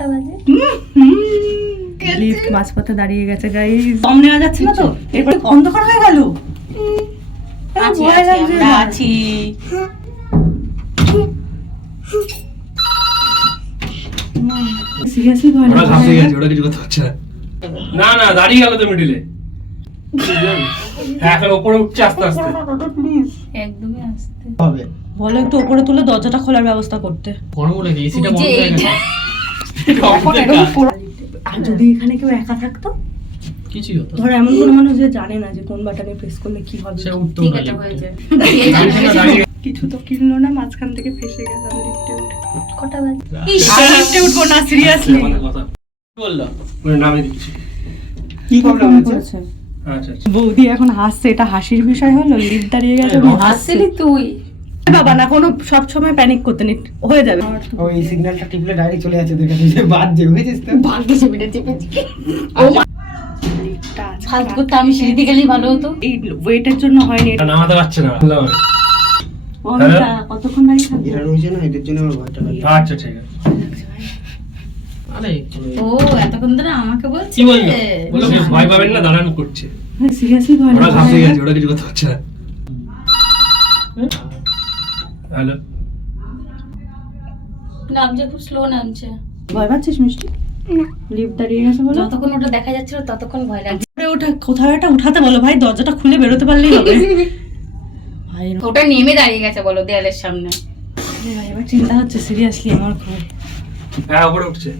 কটা বাজে? লিফট মাঝপথে দাঁড়িয়ে গেছে গাইস। কম নেওয়া যাচ্ছে না তো, এরপরে অন্ধকার হয়ে গেল। আছি ভয় আছি লাগছে আমরা না। আছি। সিরিয়াসলি ভয় ওরা লাগছে। ঘাবড়ে গেছে, ওরা কিছু করতে পারছে না। না না, দাঁড়িয়ে গেল তো মিডিলে। হ্যাঁ, এখন উপরে উঠছে আস্তে আস্তে। একদমই আসতে হবে বলো একটু উপরে তুলে দরজাটা খোলার ব্যবস্থা করতে। গরম লাগে, এসিটা ওই বন্ধ যে হয়ে গেছে। এখন এরকম আর যদি এখানে কেউ একা থাকতো, কিছুই হতো না। ধর এমন কোনো মানুষ যে জানে না যে কোন বাটনে প্রেস করলে কি হবে, সে উঠতো ঠিক না আছে লিফটে। হয়েছে। দাঁড়িয়ে কিছু তো কিনলো না, মাঝখান থেকে ফেসে গেলাম লিফটে উঠে। কটা বাজে? আর লিফটে উঠবো না সিরিয়াসলি। আমাদের কথা বললো মানে নামিয়ে দিচ্ছি। কি প্রবলেম হচ্ছে? আচ্ছা আচ্ছা। বৌদি এখন হাসছে, এটা হাসির বিষয় হলো? লিফট দাঁড়িয়ে গেছে হ্যাঁ, হাসছে। আসছিলি তুই? বাবা না, কোনো সব সময় প্যানিক করতে নেই, হয়ে যাবে। ওই সিগন্যালটা টিপলে ডাইরেক্ট চলে যাচ্ছে, দেখে তুই বাদ যে হয়েছিস তো। ভাগ্যে ছবিটা চেপেছি। লিফটটা আছে। ফালতু করতে আমি সিঁড়িতে গেলেই ভালো হতো। এই ওয়েটের জন্য হয়নি এটা। নামাতে পারছে না। অমিতা, কতক্ষণ দাঁড়িয়ে থাকবে? এরা রয়েছে না, এদের জন্য আমার ভয়টা লাগে। আচ্ছা ঠিক আছে। আরে ও এতক্ষণ ধরে আমাকে বলছে কি বললো? বলো বেশ, ভয় পাবেন না, দাঁড়ান করছে। সিরিয়াসলি ভয় ওরা লাগছে। ঘাবড়ে গেছে, ওরা কিছু করতে পারছে না। হ্যালো, নামছে, খুব স্লো নামছে। ভয় পাচ্ছিস মিষ্টি? লিফট দাঁড়িয়ে গেছে বলো। যতক্ষণ ওটা দেখা যাচ্ছিল ততক্ষণ ভয় লাগছে। ওটা কোথাও একটা উঠাতে বলো ভাই, দরজাটা খুলে বেরোতে পারলেই হবে। ভাই ওটা নেমে দাঁড়িয়ে গেছে বলো দেয়ালের সামনে। ভাই এবার চিন্তা হচ্ছে সিরিয়াসলি আমার ভয়। হ্যাঁ উপরে উঠছে।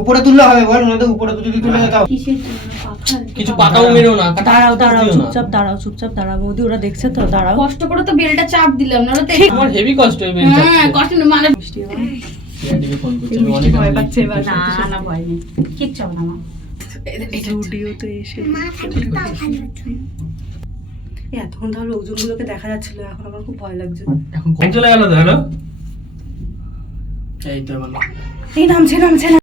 উপরে তুললে হবে বল, না তো উপরে যদি তুলে দাও। কিসের জন্য? পাখা? কিছু পাকাও মেরো না, দাঁড়াও দাঁড়াও, চুপচাপ দাঁড়াও, চুপচাপ দাঁড়াও বৌদি, ওরা দেখছে তো, দাঁড়াও। কষ্ট করে তো বেলটা চাপ দিলাম না তো। আমার হেভি কষ্ট হবে বেল হ্যাঁ কষ্ট না মানে মিষ্টি এবার। চাপতে। ফোন করছে, এই আমি মিষ্টি অনেক ভয় পাচ্ছে এবার। না না ভয় নেই, কিচ্ছু হবে না আমার। স্টুডিওতে এসে এতক্ষণ তাহলে ওজনগুলোকে দেখা যাচ্ছিল, এখন আমার খুব ভয় লাগছে। এখন চলে গেল তো। হ্যালো, এই তো ভালো। এই নামছে নামছে না।